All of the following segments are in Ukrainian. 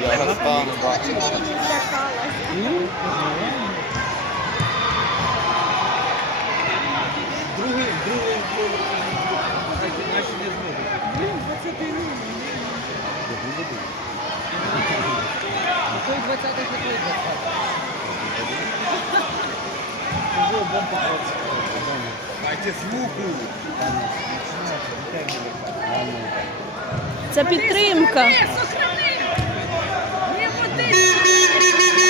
Я. Другий, другий, наші не зможуть. А той 20 той 20. Дайте звуку. Це підтримка. করতে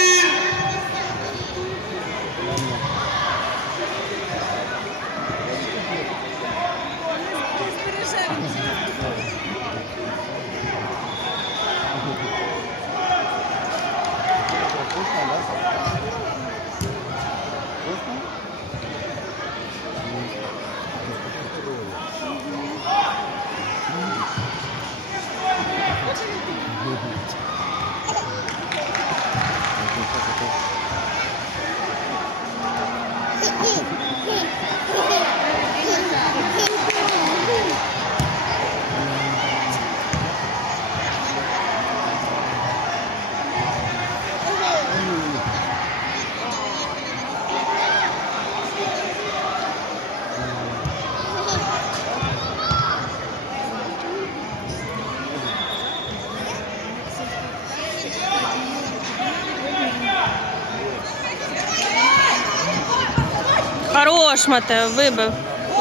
Матео, вибив.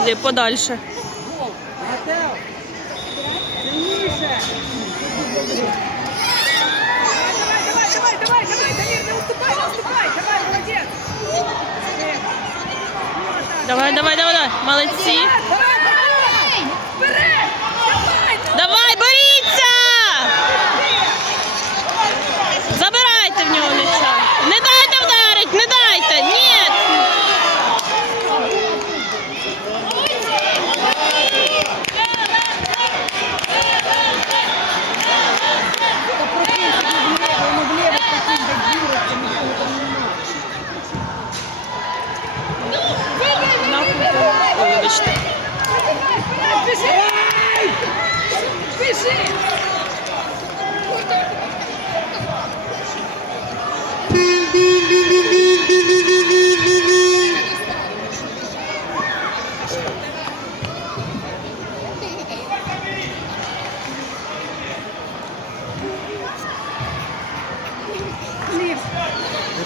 Іди подальше. Давай, давай, давай, давай, молодец. Давай, давай, давай, давай. Молодці.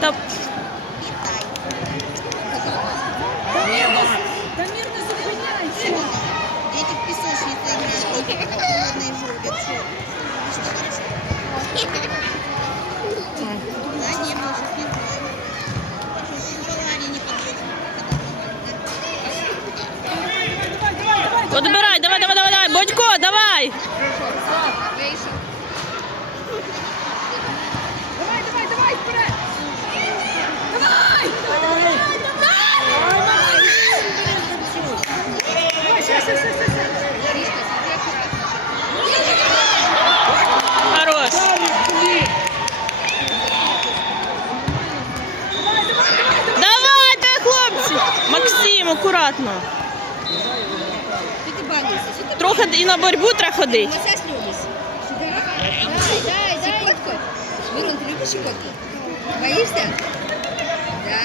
Та Дамир, не зупиняйся. Дети в песочнице играют, как голодные желуди. Что? Что хорошо? Да, не было, сейчас не знаю. Что тяжело они не подвесят. Подбирай, давай, давай, давай, давай. Бодько, давай. Вейшо. Давай, давай, давай, вперед. Давай, давай, давай, давай. Давай, сейчас, сейчас, сейчас, сейчас. Ришка, смотри аккуратно. Хорош. Давайте, хлопці. Максим, акуратно. Ты ты бангайся. Что ты Трохи і на боротьбу треба ходити. лося слюбишь? Сюда? Дай, дай, дай. Щекотку? Мирон, ты любишь щекотку? Боишься? Да.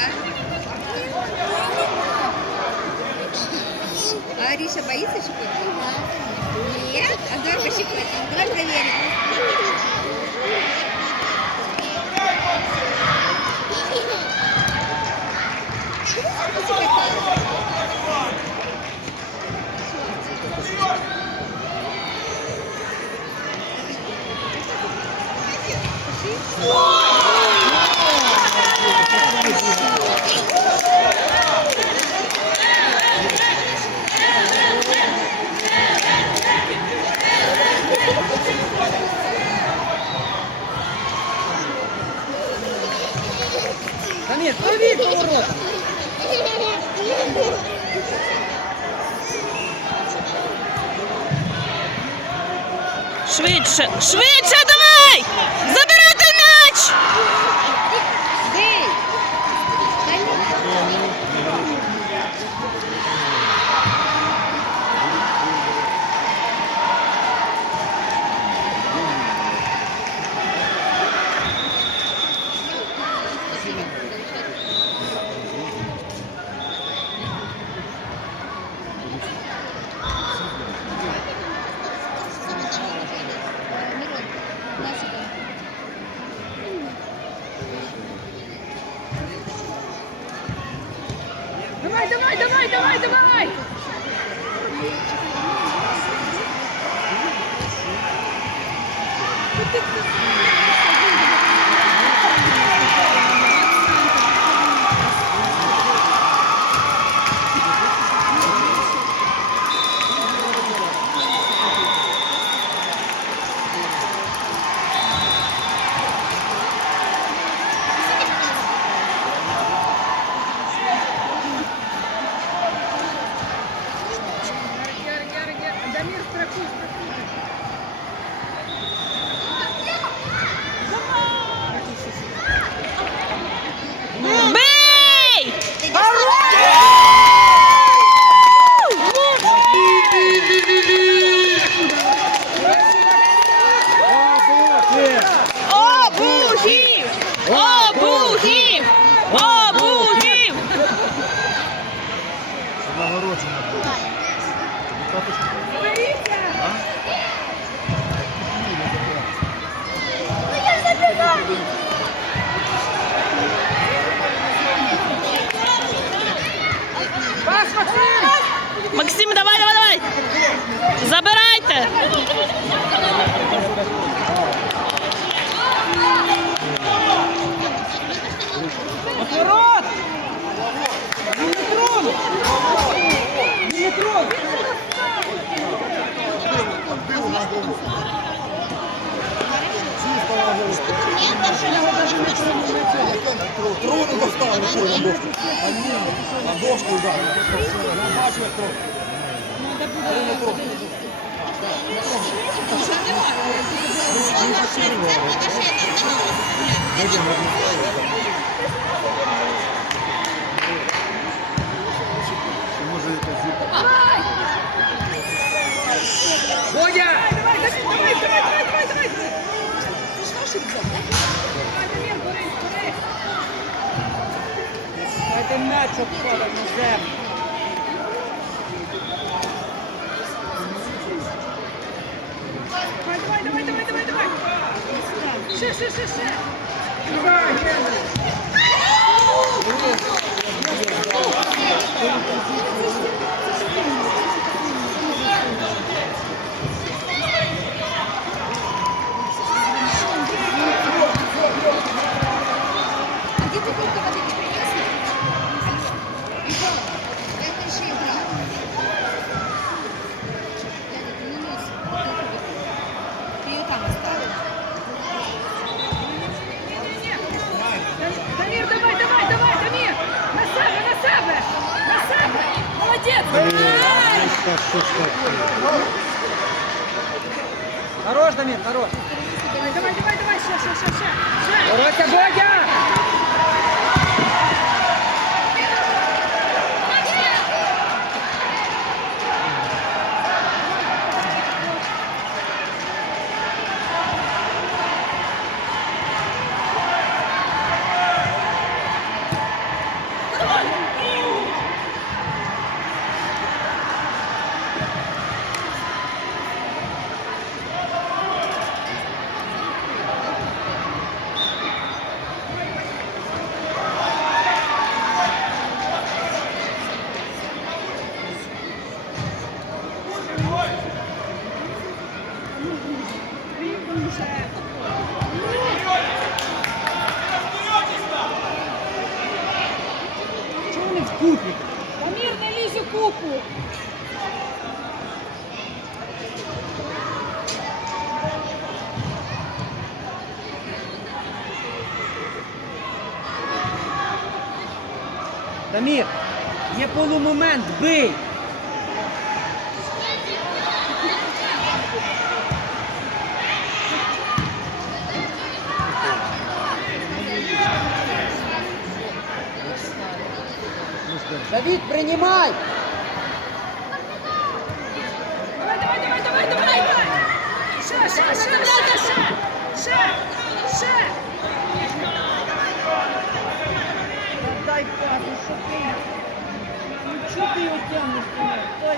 А Ариша боится щекотки? Нет? А давай пощекотим. Давай проверим. Дамир, лови поворот! Швидше, швидше давай! Максим! Максим, давай, давай, давай! Забирайте! Отворот! Дімитрон! Дімитрон! Трону доставили, що на дошку. А ні, на дошку, так. Я бачу, як трохи. Може, Дайте м'яч обходить на землю. Давай, давай, давай, давай, давай, давай! Ще, ще, ще, ще! Давай, Гена! Хорош, хорош. Давай, давай, давай, ще, ще, ще, ще! Ще! Бодя! Чого вони в купі? Дамир, не лізь у купу! Дамір, є полумомент, бий! Давид, принимай! Давай, давай, давай, давай, давай, давай! Ще, ще, ще, ще, ще! Ще! Ще! Дай пасу, що ти? Что ты его тянешь? Стой, стой.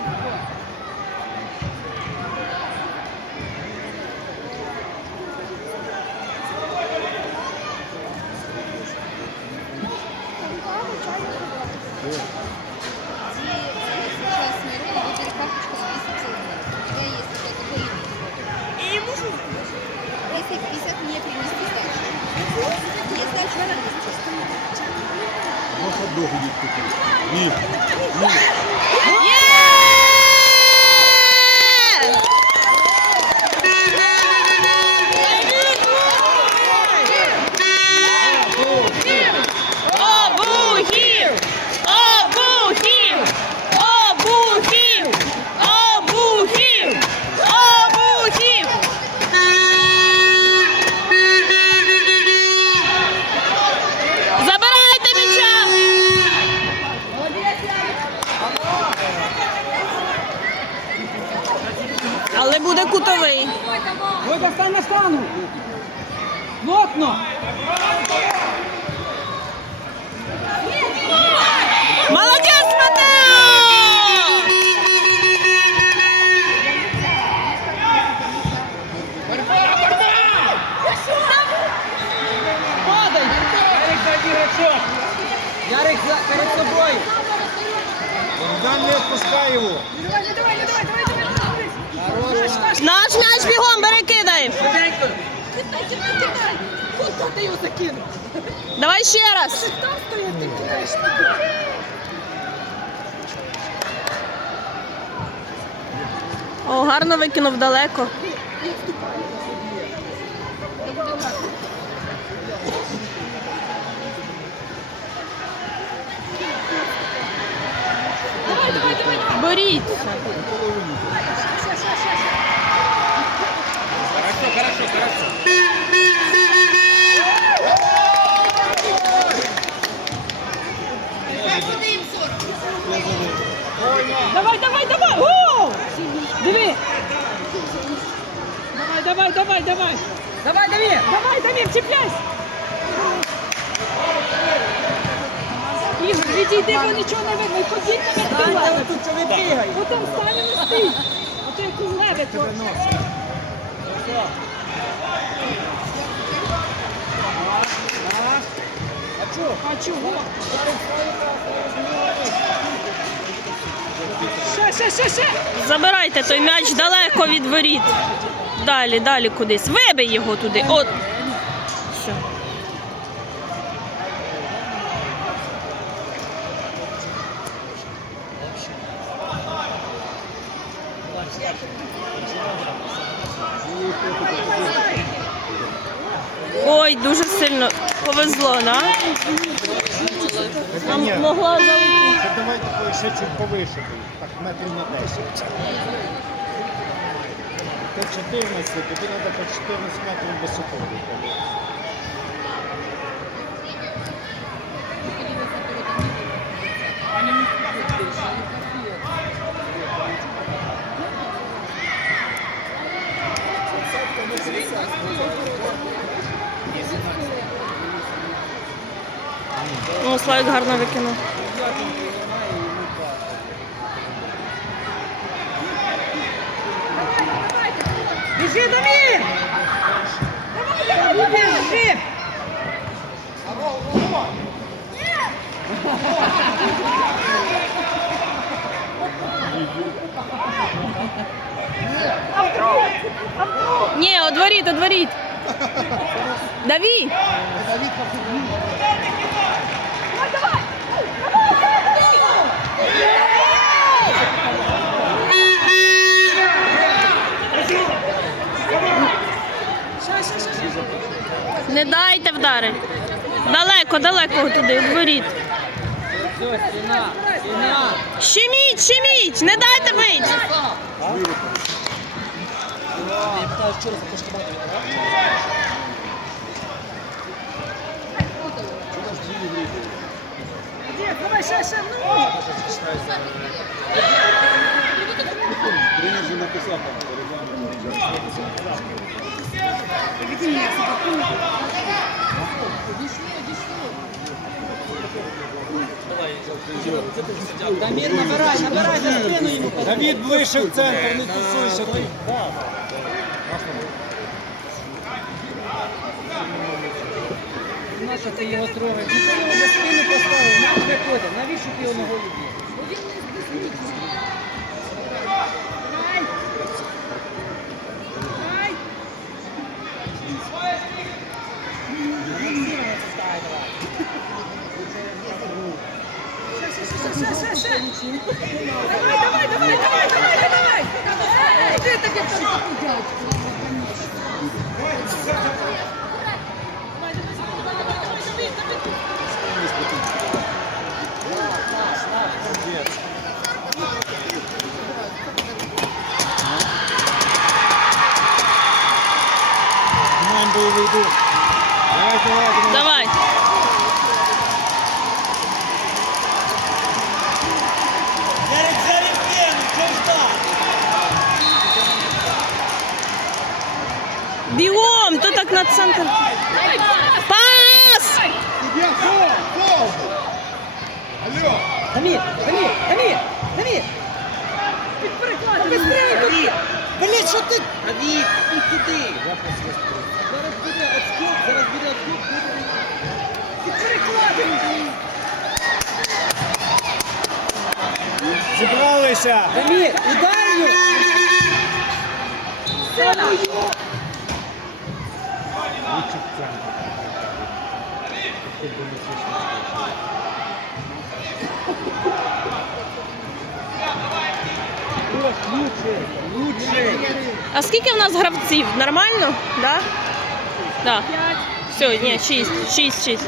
Если 50 мне принести сдачу. Если сдачу, она принести. Ногу відкупив. Ні. Ні. Куда ти його закинув? Давай ще раз. Там стоїть, ти кидаєш. О, гарно викинув далеко. Боріться. Хорошо, хорошо, хорошо. Давай, давай, давай! О! Диви! Давай, давай, давай, давай! Давай, Дамир! Давай, Дамир, цепляйся! Ігор, відійди, бо нічого не видно. І Ходіть на Станьте тут, ви бігаєте. Отам станемо стій. Ото як у леви хоче. Забирайте той м'яч далеко від воріт. Далі, далі кудись. Вибий його туди. От. Все. Ой, дуже сильно повезло, да? Нам могла залетіти. Це давай такої ще чуть повише, так метрів на 10. Ти 14, тобі треба по 14 метрів високо. виходити. О, Славік гарно викинув. Біжи, Дамір! Давай, біжи! Ні, одворіть, одворіть. Даві. Не дайте вдарити. Далеко, далеко туди, стіна. Щеміть, щеміть, не дайте бить. Іди, давай, ще, ще, ну! Тренер вже написав там регламент. Дамір, набирай, набирай, за спину йому. Давід ближче в центр, не тусуйся. Ти. Да. Нащо ти його? Ну, ти його за спину поставив, нам виходить. Навіщо ти його ногою Зараз буде отскок, зараз буде отскок, буде. І перекладинка. Зібралися. Дамір, ударю. Все моє. Лучше, лучше. А скільки в нас гравців? Нормально? Да? Да. Все, ні, шість, шість, шість.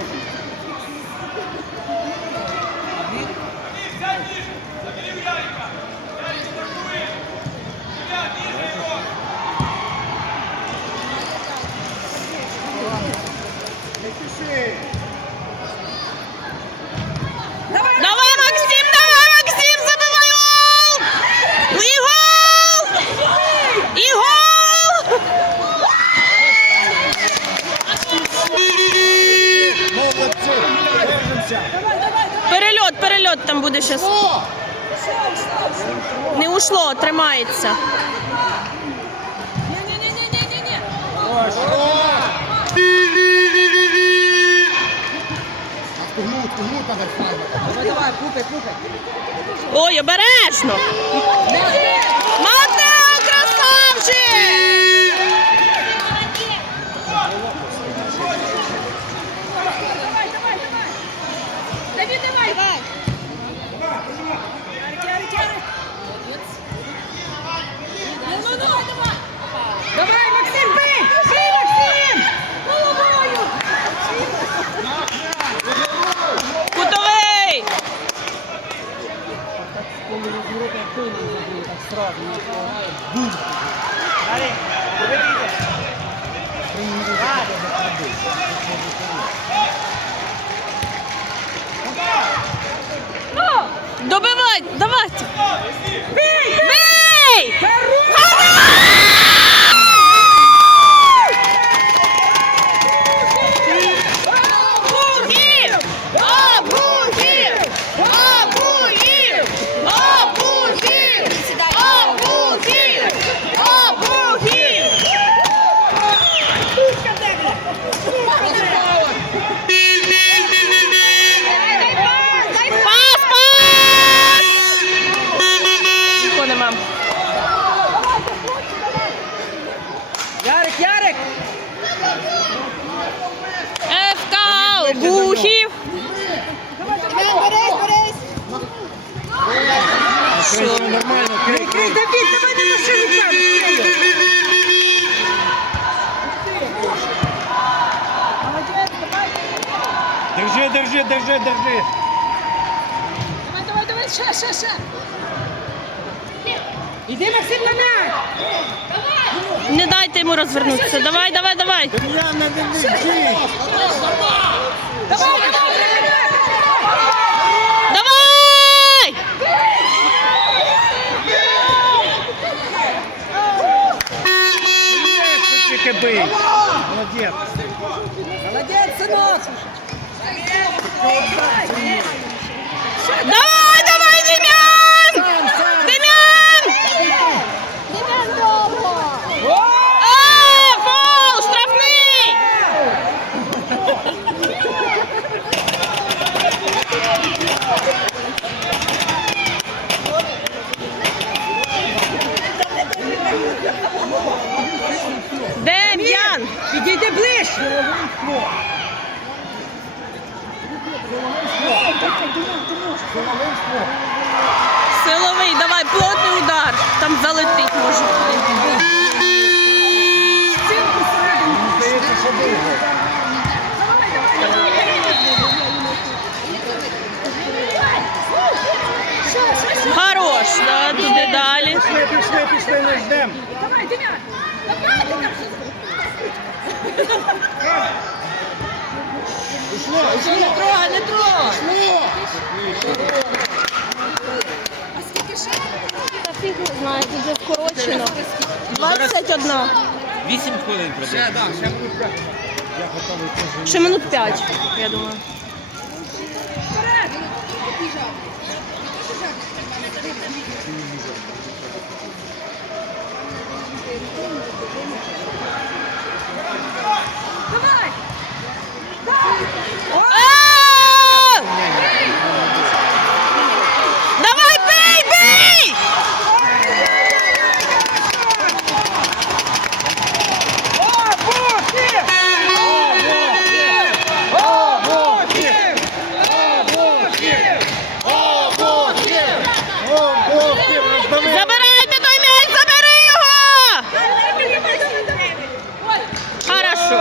Ручки бий. Молодець. Молодець, синок. Давай! Силовий. Силовий давай, плотний удар. Там залетить може. Хорош, да, туди далі. Пішли, пішли, пішли, не ждемо. Давай, Діня. Давай, ушло. Не пішло. Не трогай, не ще? Та фіг не знаю, тут вже скорочено. 21. 8 хвилин пройде. Ще, так, ще минут п'ять. Я готовий теж. Ще минут 5, я думаю. Давай! А! Давай, бей, бей! О, Бог, ти роздавив. Забирайте той м'яч, забери його! Хорошо.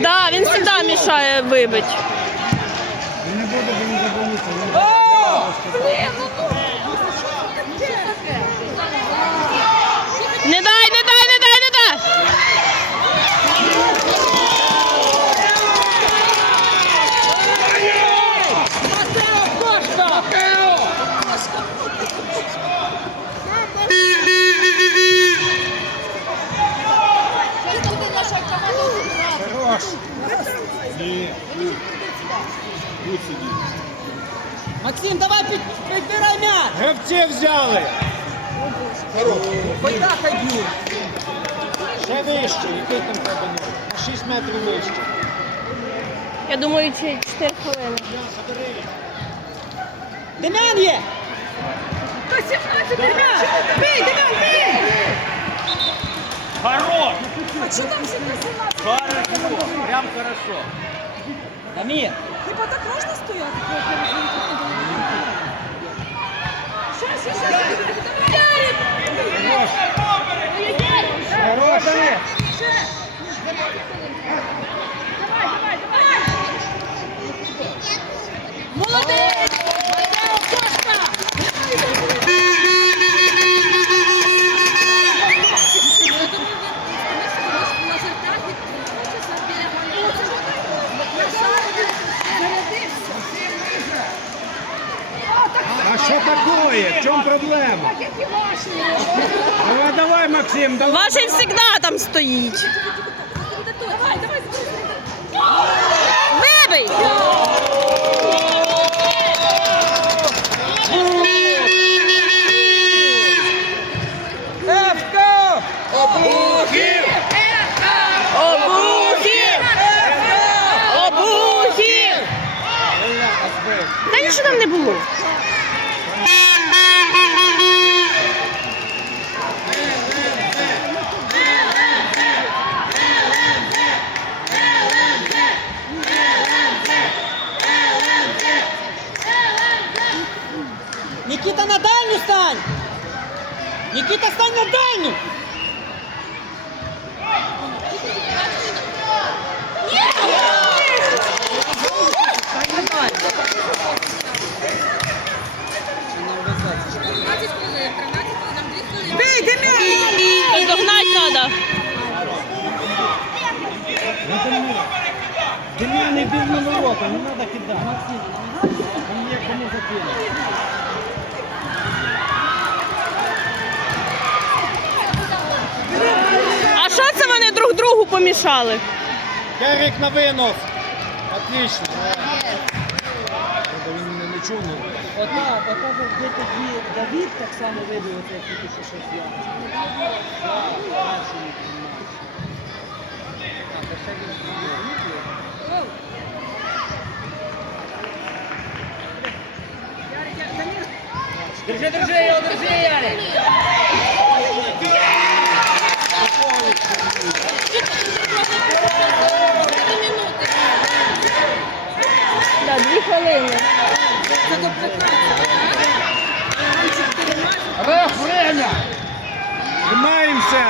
Да, він завжди мішає вибити. Не буде, бо не забоїться. Не дай, не дай, не дай, не дай! Хорош. Ні. Тут сидіть. Максим, давай під- підбирай м'яч! Гравці взяли. Хай б'ють! Ще вище, який там треба? На 6 метрів вище. Я думаю, чи 4 хвилини. Дем'ян є! До 17 Дем'ян! Бий, Дем'ян, бий! Хорош. А що там до 17? Хорошо. Прям хорошо. Дамір! Хіба так можна стояти? Ще, ще, ще! Хорош. Хорош. Ще! Давай, давай, давай! Молодець! Нікіта стань на дальню! Треба. Дем'ян, на ворота, не треба кидати. Там є кому закинути. А що це вони друг другу помішали? Ярик на винос. Отлично. Він не чув. Отак, отак де тоді Давід так само вибив, як тільки що щось я. Держи, держи його, держи, Ярик. Да, дві хвилини. Реф, время! Тримаємося!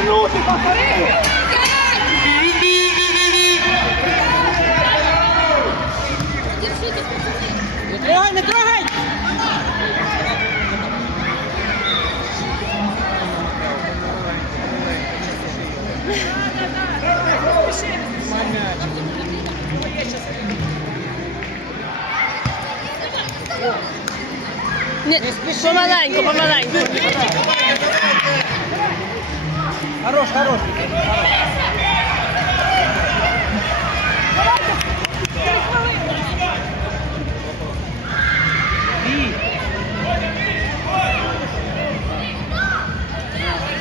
Минути, повтори! Не трогай, не трогай! Ні, помаленьку, помаленьку. Хорош, хорош.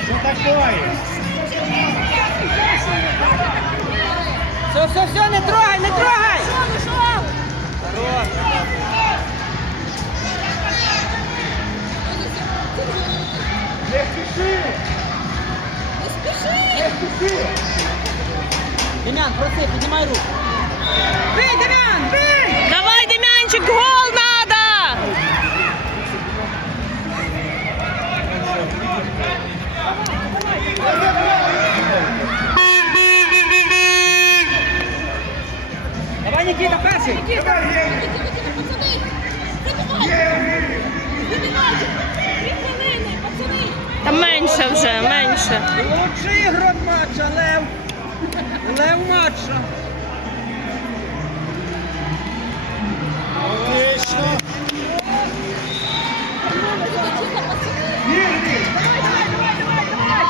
Що таке? Все, все, все, не трогай, не трогай! Хорош. Дем'ян, проси, піднімай руку. Бий, Дем'ян, бий! Давай, Дем'янчик, гол надо! Давай, Нікіта, перший. Та менше вже, менше. Лучший ігрок матча, Лев! Лев матча! Отлично! Давай, давай, давай, давай!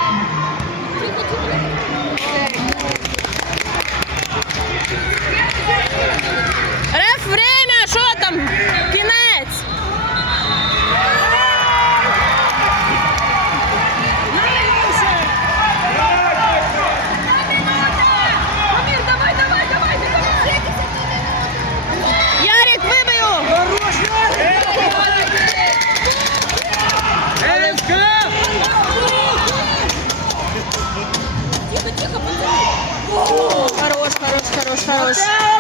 Yeah.